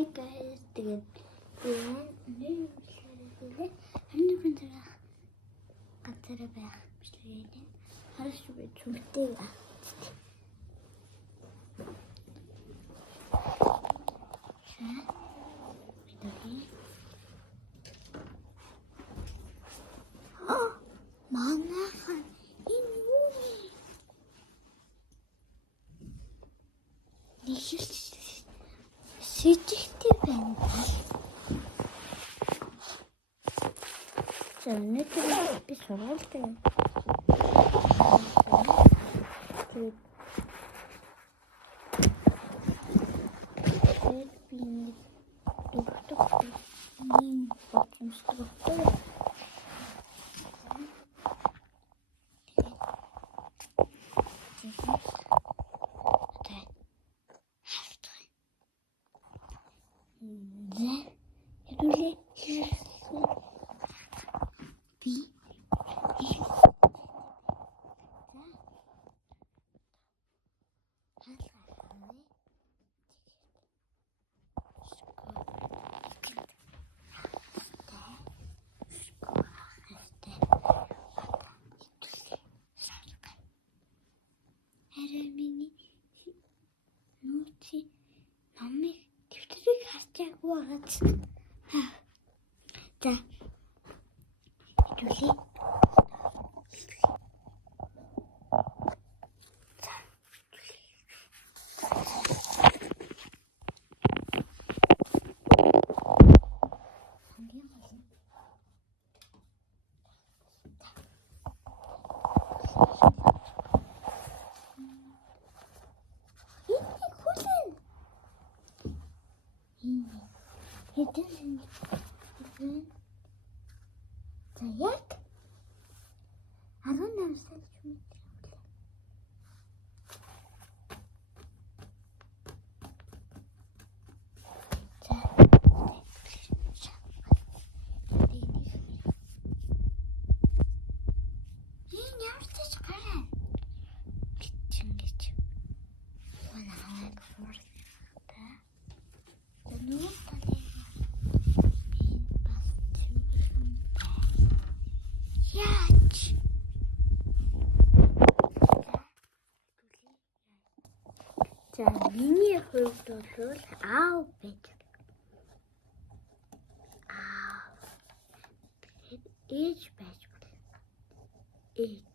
Hi guys, тэгээд энэ бичлэгээр хамгийн гүнзгий ганцаараа байх бичлэгээр харж үгүй чүмтэй байна. Манайхан энэ юу вэ? Сэжигтэй байна. За өнөөдөр би сургуульд байна. Тэгээд би доктор минь бодсонтой. Намайг дэвтрийг харчааг угаач. За. Хэдүүлээ. За яг 18 сар ч юм уу. За. Энэ ямар ч гэж гараа. Гэж. Манай форт та. Нөгөө талын за миний хувьд бол аав байдаг. Аав. Ээж байж болно. Ээж.